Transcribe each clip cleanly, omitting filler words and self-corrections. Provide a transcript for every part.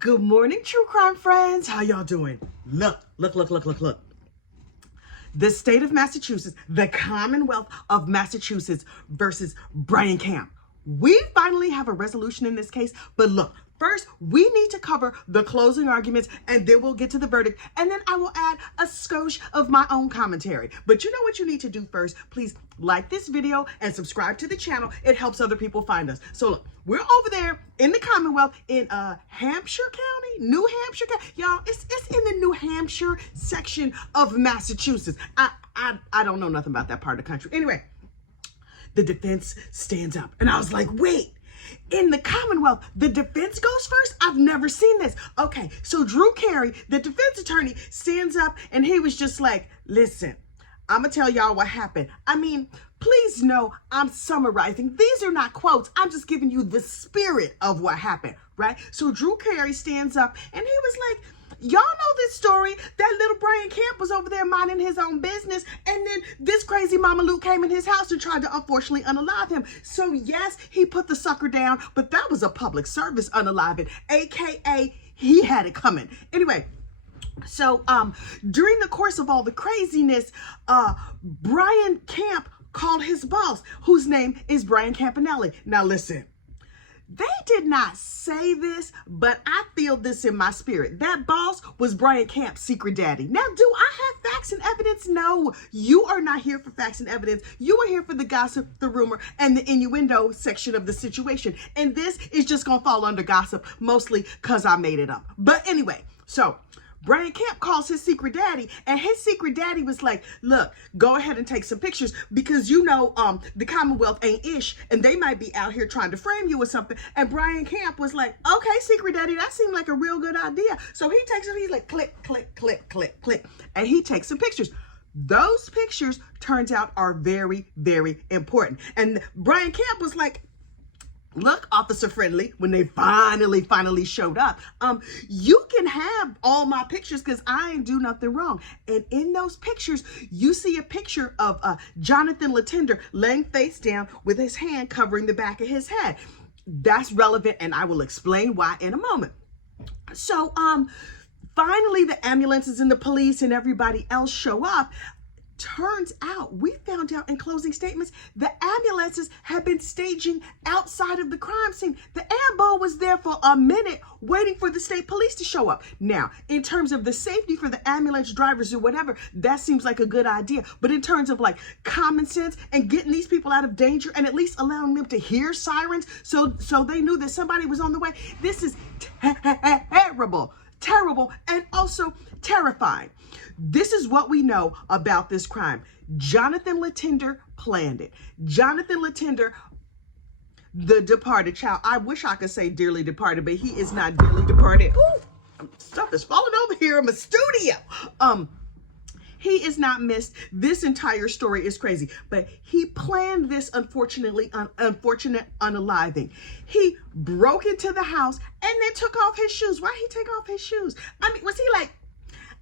Good morning, true crime friends. How y'all doing? Look. The state of Massachusetts, the Commonwealth of Massachusetts versus Brian Camp. We finally have a resolution in this case, but look, first we need to cover the closing arguments and then we'll get to the verdict, and then I will add a skosh of my own commentary. But you know what you need to do first? Please like this video and subscribe to the channel. It helps other people find us. So look, we're over there in the Commonwealth in Hampshire County, New Hampshire County. Y'all, it's in the New Hampshire section of Massachusetts. I don't know nothing about that part of the country. Anyway, the defense stands up. And I was like, wait, in the Commonwealth, the defense goes first? I've never seen this. Okay, so Drew Carey, the defense attorney, stands up and he was just like, listen, I'm gonna tell y'all what happened. I mean, please know I'm summarizing. These are not quotes. I'm just giving you the spirit of what happened, right? So Drew Carey stands up and he was like, y'all know this story. That little Brian Camp was over there minding his own business, and then this crazy Mama Luke came in his house and tried to unfortunately unalive him. So yes, he put the sucker down, but that was a public service unaliving, aka he had it coming. Anyway, so during the course of all the craziness, Brian Camp called his boss, whose name is Brian Campanelli. Now listen, they did not say this, but I feel this in my spirit. That boss was Brian Camp's secret daddy. Now, do I have facts and evidence? No, you are not here for facts and evidence. You are here for the gossip, the rumor, and the innuendo section of the situation. And this is just going to fall under gossip, mostly because I made it up. But anyway, so Brian Camp calls his secret daddy, and his secret daddy was like, look, go ahead and take some pictures because you know the Commonwealth ain't ish and they might be out here trying to frame you or something. And Brian Camp was like, okay, secret daddy, that seemed like a real good idea. So he takes it, he's like, click, click, click, click, click, and he takes some pictures. Those pictures, turns out, are very, very important. And Brian Camp was like, look, Officer Friendly, when they finally showed up, you can have all my pictures because I ain't do nothing wrong. And in those pictures, you see a picture of Jonathan Latender laying face down with his hand covering the back of his head. That's relevant, and I will explain why in a moment. So, finally, the ambulances and the police and everybody else show up. Turns out, we found out in closing statements, the ambulances had been staging outside of the crime scene. The ambo was there for a minute waiting for the state police to show up. Now, in terms of the safety for the ambulance drivers or whatever, that seems like a good idea. But in terms of like common sense and getting these people out of danger and at least allowing them to hear sirens so they knew that somebody was on the way, this is terrible, and also terrifying. This is what we know about this crime. Jonathan Latender planned it. Jonathan Latender, the departed child. I wish I could say dearly departed, but he is not dearly departed. Ooh, stuff is falling over here in my studio. He is not missed. This entire story is crazy, but he planned this unfortunate unaliving. He broke into the house and then took off his shoes. Why he take off his shoes? I mean, was he like,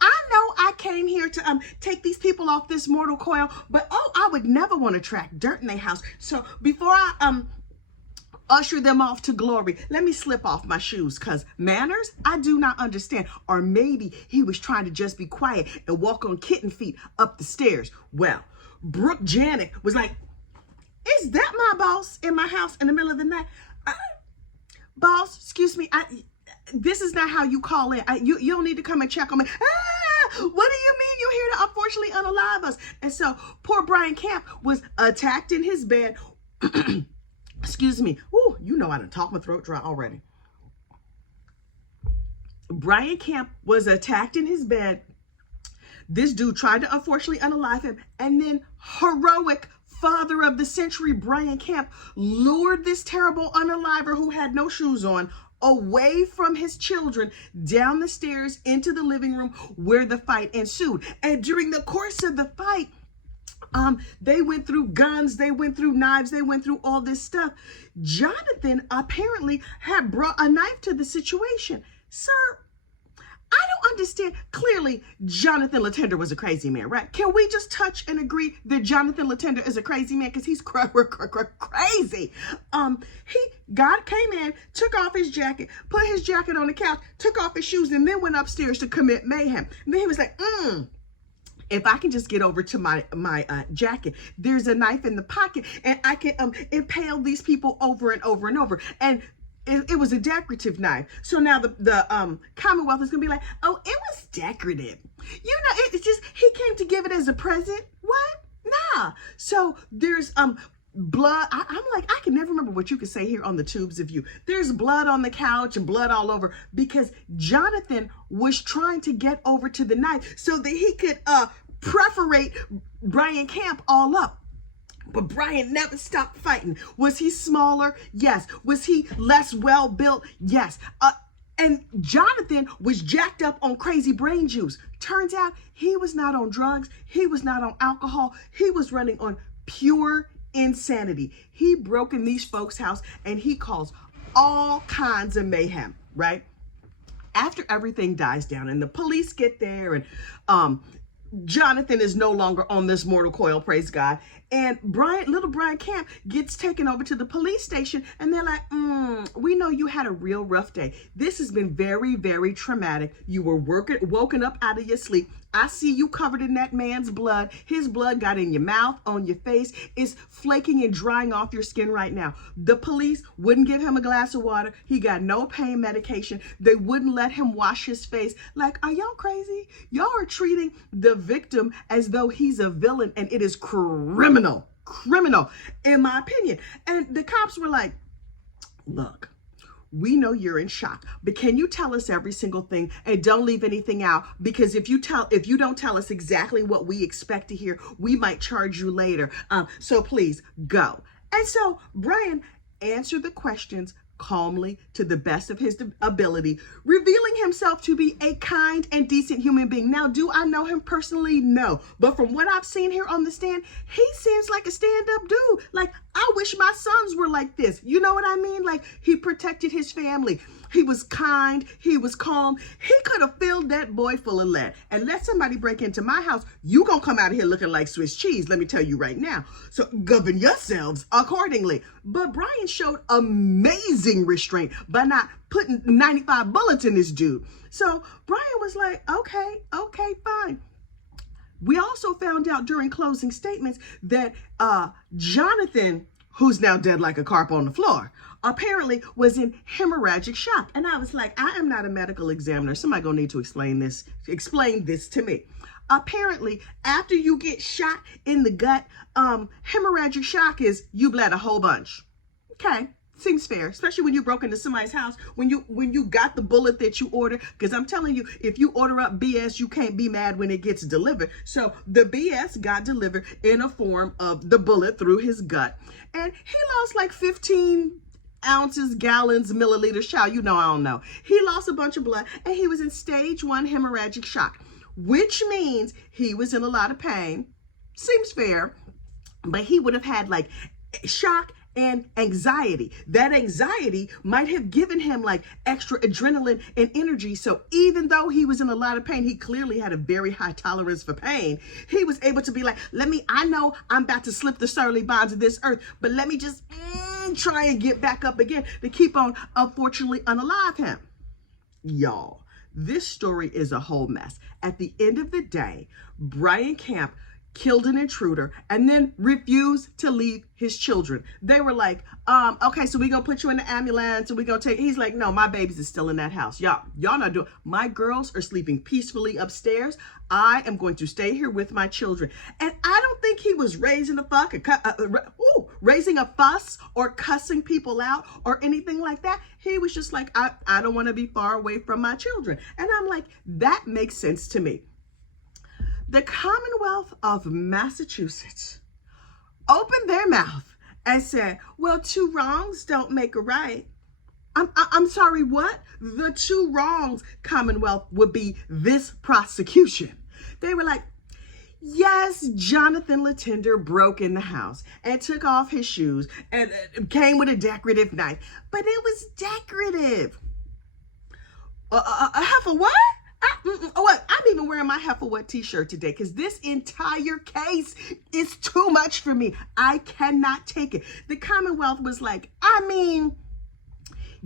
I know I came here to take these people off this mortal coil, but I would never want to track dirt in their house. So before I usher them off to glory, let me slip off my shoes, because manners, I do not understand. Or maybe he was trying to just be quiet and walk on kitten feet up the stairs. Well, Brooke Janik was like, is that my boss in my house in the middle of the night? Boss, excuse me, this is not how you call in. You don't need to come and check on me. What do you mean you're here to unfortunately unalive us? And so poor Brian Camp was attacked in his bed. Excuse me. Ooh, you know I done talked my throat dry already. Brian Camp was attacked in his bed. This dude tried to unfortunately unalive him, and then heroic father of the century Brian Camp lured this terrible unaliver who had no shoes on away from his children down the stairs into the living room where the fight ensued. And during the course of the fight, they went through guns, they went through knives, they went through all this stuff. Jonathan apparently had brought a knife to the situation. Sir, I don't understand. Clearly, Jonathan Latender was a crazy man, right? Can we just touch and agree that Jonathan Latender is a crazy man? Because he's crazy. God came in, took off his jacket, put his jacket on the couch, took off his shoes, and then went upstairs to commit mayhem. And then he was like, if I can just get over to my jacket, there's a knife in the pocket, and I can impale these people over and over and over. And it was a decorative knife. So now the Commonwealth is gonna be like, oh, it was decorative. You know, it's just, he came to give it as a present. What? Nah. So there's blood. I'm like, I can never remember what you could say here on the Tubes of You. There's blood on the couch and blood all over because Jonathan was trying to get over to the knife so that he could perforate Brian Camp all up. But Brian never stopped fighting. Was he smaller? Yes. Was he less well built? Yes. And Jonathan was jacked up on crazy brain juice. Turns out he was not on drugs. He was not on alcohol. He was running on pure insanity. He broke in these folks' house and he caused all kinds of mayhem, right? After everything dies down and the police get there and Jonathan is no longer on this mortal coil, praise God. And little Brian Camp gets taken over to the police station and they're like, we know you had a real rough day. This has been very, very traumatic. You were woken up out of your sleep. I see you covered in that man's blood. His blood got in your mouth, on your face. It's flaking and drying off your skin right now. The police wouldn't give him a glass of water. He got no pain medication. They wouldn't let him wash his face. Like, are y'all crazy? Y'all are treating the victim as though he's a villain, and it is criminal, in my opinion. And the cops were like, look, we know you're in shock, but can you tell us every single thing and don't leave anything out? Because if you don't tell us exactly what we expect to hear, we might charge you later. So please go. And so Brian answered the questions calmly to the best of his ability, revealing himself to be a kind and decent human being. Now, do I know him personally? No. But from what I've seen here on the stand, he seems like a stand-up dude. Like, I wish my sons were like this. You know what I mean? Like, he protected his family. He was kind. He was calm. He could have filled that boy full of lead. And let somebody break into my house, you gonna come out of here looking like Swiss cheese, let me tell you right now. So govern yourselves accordingly. But Brian showed amazing restraint by not putting 95 bullets in this dude. So Brian was like, okay, fine. We also found out during closing statements that Jonathan, who's now dead like a carp on the floor, apparently was in hemorrhagic shock. And I was like, I am not a medical examiner. Somebody gonna need to explain this to me. Apparently, after you get shot in the gut, hemorrhagic shock is you bled a whole bunch. Okay, seems fair, especially when you broke into somebody's house, when you got the bullet that you ordered. Because I'm telling you, if you order up BS, you can't be mad when it gets delivered. So the BS got delivered in a form of the bullet through his gut. And he lost like 15 ounces, gallons, milliliters, child, you know, I don't know. He lost a bunch of blood and he was in stage 1 hemorrhagic shock, which means he was in a lot of pain. Seems fair, but he would have had like shock and anxiety. That anxiety might have given him like extra adrenaline and energy. So even though he was in a lot of pain, he clearly had a very high tolerance for pain. He was able to be like, I know I'm about to slip the surly bonds of this earth, but let me just try and get back up again to keep on, unfortunately, unalive him. Y'all, this story is a whole mess. At the end of the day, Brian Camp killed an intruder and then refused to leave his children. They were like, okay, so we gonna put you in the ambulance and we gonna take, he's like, no, my babies is still in that house. Y'all not doing, my girls are sleeping peacefully upstairs. I am going to stay here with my children. And I don't think he was raising a fuss or cussing people out or anything like that. He was just like, I don't want to be far away from my children. And I'm like, that makes sense to me. The Commonwealth of Massachusetts opened their mouth and said, well, 2 wrongs don't make a right. I'm sorry, what? The 2 wrongs, Commonwealth, would be this prosecution. They were like, yes, Jonathan Latender broke in the house and took off his shoes and came with a decorative knife, but it was decorative. A half a what? Oh, what? I'm even wearing my Heffelwood t-shirt today because this entire case is too much for me. I cannot take it. The Commonwealth was like,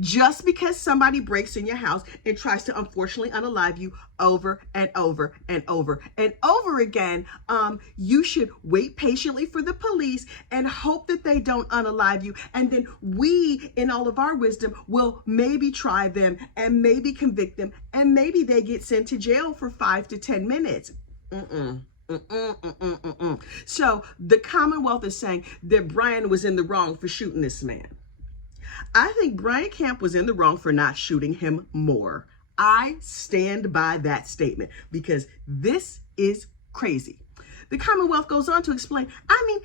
just because somebody breaks in your house and tries to unfortunately unalive you over and over and over and over again, you should wait patiently for the police and hope that they don't unalive you. And then we, in all of our wisdom, will maybe try them and maybe convict them and maybe they get sent to jail for 5 to 10 minutes. So the Commonwealth is saying that Brian was in the wrong for shooting this man. I think Brian Camp was in the wrong for not shooting him more. I stand by that statement because this is crazy. The Commonwealth goes on to explain,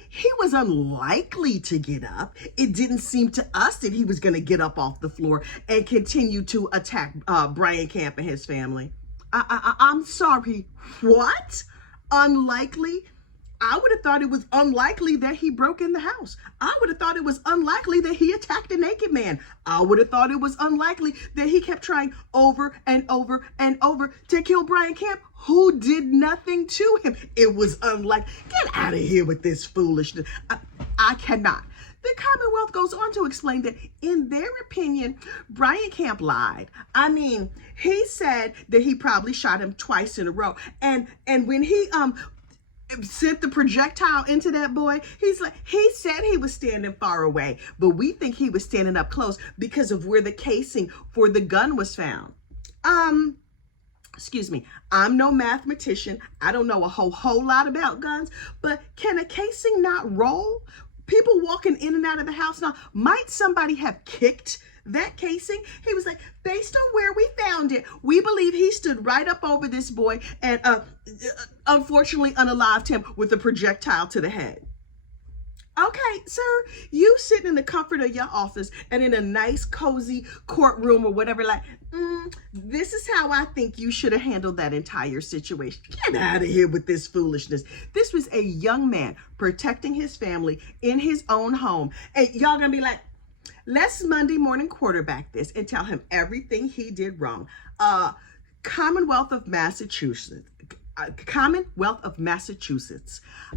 he was unlikely to get up. It didn't seem to us that he was going to get up off the floor and continue to attack Brian Camp and his family. I'm sorry, what? Unlikely? I would have thought it was unlikely that he broke in the house. I would have thought it was unlikely that he attacked a naked man. I would have thought it was unlikely that he kept trying over and over and over to kill Brian Camp, who did nothing to him. It was unlikely. Get out of here with this foolishness. I cannot. The Commonwealth goes on to explain that in their opinion, Brian Camp lied. He said that he probably shot him twice in a row. And when he sent the projectile into that boy, he said he was standing far away, but we think he was standing up close because of where the casing for the gun was found. Excuse me, I'm no mathematician. I don't know a whole lot about guns, but can a casing not roll? People walking in and out of the house now, might somebody have kicked that casing? He was like, based on where we found it, we believe he stood right up over this boy and unfortunately unalived him with a projectile to the head. Okay, sir, you sitting in the comfort of your office and in a nice, cozy courtroom or whatever, this is how I think you should have handled that entire situation. Get out of here with this foolishness. This was a young man protecting his family in his own home. And y'all gonna be like, let's Monday morning quarterback this and tell him everything he did wrong. Commonwealth of Massachusetts,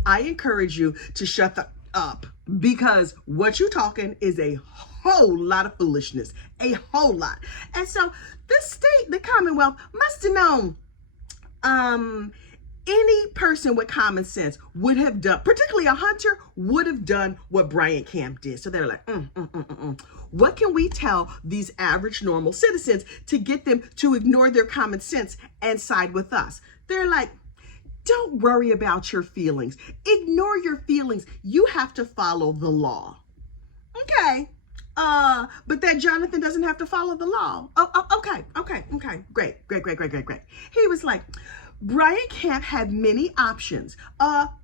I encourage you to shut up because what you're talking is a whole lot of foolishness, a whole lot. And so the Commonwealth must have known any person with common sense would have done, particularly a hunter, would have done what Brian Camp did. So they're like, what can we tell these average normal citizens to get them to ignore their common sense and side with us? They're like, don't worry about your feelings. Ignore your feelings. You have to follow the law. Okay. But that Jonathan doesn't have to follow the law. Okay. Great. He was like, Brian Camp had many options.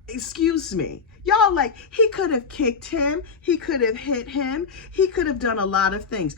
Excuse me. Y'all, he could have kicked him. He could have hit him. He could have done a lot of things.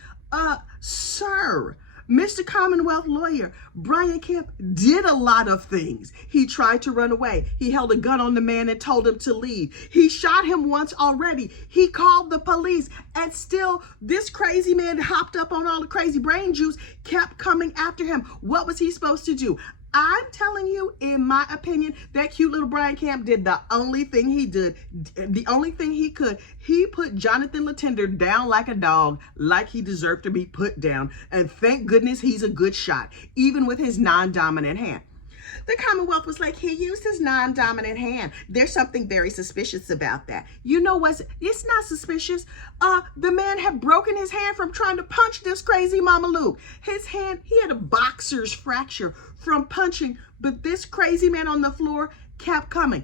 Sir, Mr. Commonwealth lawyer, Brian Camp did a lot of things. He tried to run away. He held a gun on the man and told him to leave. He shot him once already. He called the police, and still this crazy man hopped up on all the crazy brain juice, kept coming after him. What was he supposed to do? I'm telling you, in my opinion, that cute little Brian Camp did the only thing he did, the only thing he could. He put Jonathan Latender down like a dog, like he deserved to be put down. And thank goodness he's a good shot, even with his non-dominant hand. The Commonwealth was like, he used his non-dominant hand. There's something very suspicious about that. You know what? It's not suspicious. The man had broken his hand from trying to punch this crazy Mama Luke. His hand, he had a boxer's fracture from punching, but this crazy man on the floor kept coming.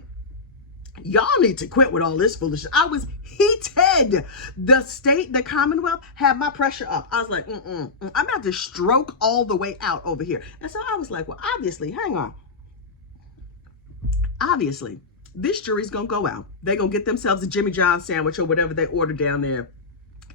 Y'all need to quit with all this foolishness. I was heated. The Commonwealth had my pressure up. I was like, I'm about to stroke all the way out over here. And so I was like, well, obviously, hang on. Obviously, this jury's going to go out. They're going to get themselves a Jimmy John sandwich or whatever they ordered down there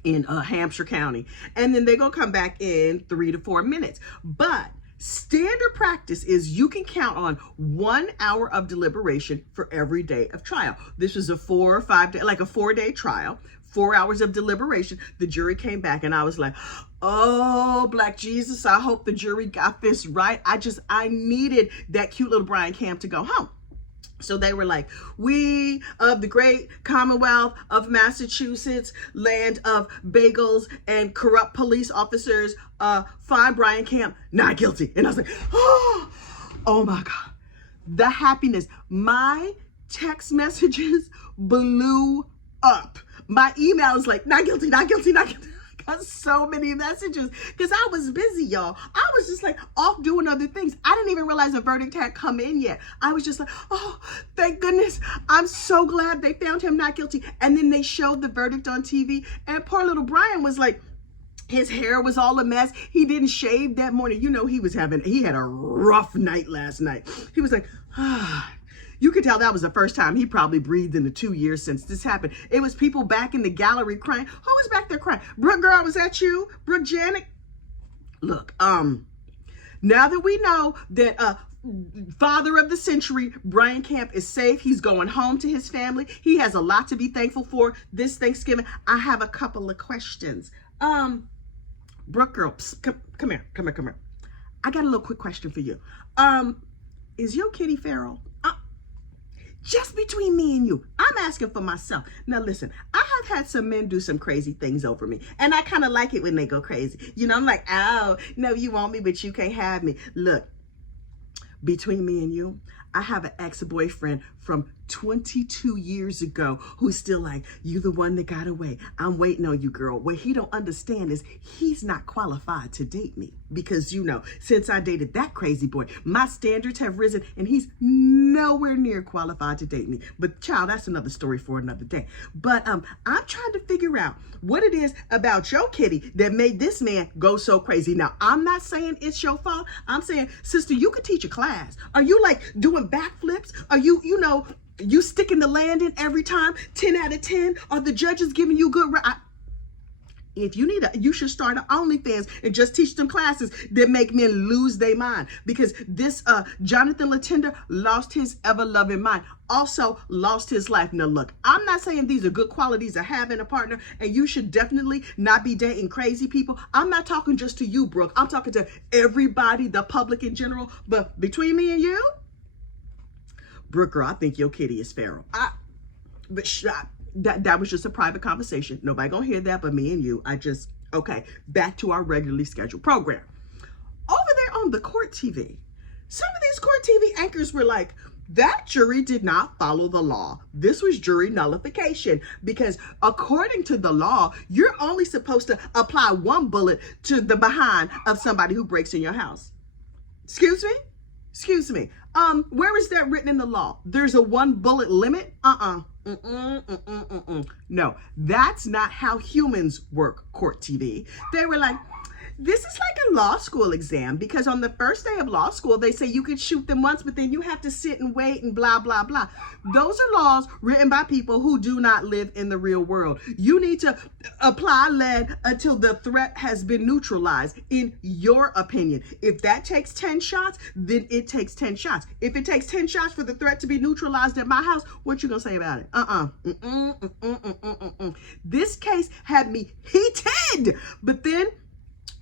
in Hampshire County. And then they're going to come back in 3 to 4 minutes. But standard practice is you can count on 1 hour of deliberation for every day of trial. This was a 4 or 5 day, like a 4-day trial. 4 hours of deliberation. The jury came back and I was like, oh, Black Jesus, I hope the jury got this right. I needed that cute little Brian Camp to go home. So they were like, we of the great Commonwealth of Massachusetts, land of bagels and corrupt police officers, find Brian Camp not guilty. And I was like, oh my God. The happiness. My text messages blew up. My email is like, not guilty, not guilty, not guilty. I got so many messages because I was busy, y'all. I was just like off doing other things. I didn't even realize the verdict had come in yet. I was just like, oh, thank goodness. I'm so glad they found him not guilty. And then they showed the verdict on TV, and poor little Brian was like, his hair was all a mess. He didn't shave that morning. You know, he had a rough night last night. He was like, you could tell that was the first time he probably breathed in the 2 years since this happened. It was people back in the gallery crying. Who was back there crying? Brooke, girl, was that you? Brooke Janet? Look, now that we know that father of the century, Brian Camp, is safe, he's going home to his family. He has a lot to be thankful for this Thanksgiving. I have a couple of questions. Brooke, girl, psst, come here. I got a little quick question for you. Is your kitty feral? Just between me and you, I'm asking for myself. Now listen, I have had some men do some crazy things over me, and I kind of like it when they go crazy. You know, I'm like, oh, no, you want me, but you can't have me. Look, between me and you, I have an ex-boyfriend from 22 years ago who's still like, you the one that got away. I'm waiting on you, girl. What he don't understand is he's not qualified to date me because, you know, since I dated that crazy boy, my standards have risen and he's nowhere near qualified to date me. But child, that's another story for another day. But I'm trying to figure out what it is about your kitty that made this man go so crazy. Now, I'm not saying it's your fault. I'm saying, sister, you could teach a class. Are you like doing backflips? Are you sticking the landing every time, 10 out of 10? Are the judges giving you good? If you need you should start an OnlyFans and just teach them classes that make men lose their mind. Because this Jonathan Latender lost his ever-loving mind, also lost his life. Now look, I'm not saying these are good qualities of having a partner, and you should definitely not be dating crazy people. I'm not talking just to you, Brooke. I'm talking to everybody, the public in general. But between me and you, Brooke, girl, I think your kitty is feral. That was just a private conversation. Nobody gonna hear that but me and you. Okay, back to our regularly scheduled program. Over there on the court TV, some of these court TV anchors were like, that jury did not follow the law. This was jury nullification because according to the law, you're only supposed to apply one bullet to the behind of somebody who breaks in your house. Excuse me. Where is that written in the law? There's a 1 bullet limit? No, that's not how humans work, court TV. They were like, this is like a law school exam because on the first day of law school, they say you could shoot them once, but then you have to sit and wait and blah, blah, blah. Those are laws written by people who do not live in the real world. You need to apply lead until the threat has been neutralized, in your opinion. If that takes 10 shots, then it takes 10 shots. If it takes 10 shots for the threat to be neutralized at my house, what you gonna say about it? This case had me heated, but then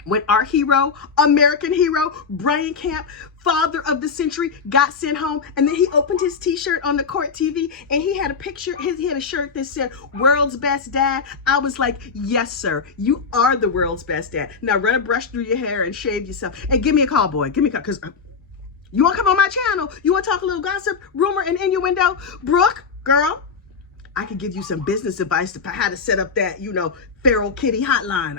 when our hero, American hero, Brian Camp, father of the century, got sent home, and then he opened his t-shirt on the court TV and he had a picture, he had a shirt that said, world's best dad. I was like, yes, sir, you are the world's best dad. Now run a brush through your hair and shave yourself and give me a call, boy. Give me a call, because you want to come on my channel? You want to talk a little gossip, rumor, and innuendo? Brooke, girl, I could give you some business advice if I had to set up that, feral kitty hotline.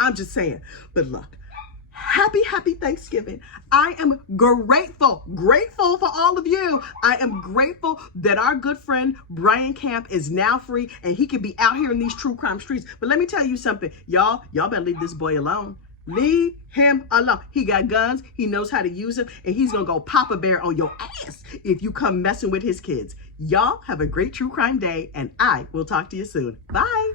I'm just saying. But look, happy Thanksgiving. I am grateful for all of you. I am grateful that our good friend Brian Camp is now free and he can be out here in these true crime streets. But let me tell you something, y'all better leave this boy alone. Leave him alone. He got guns, he knows how to use them, and he's gonna go pop a bear on your ass if you come messing with his kids. Y'all have a great true crime day, and I will talk to you soon. Bye.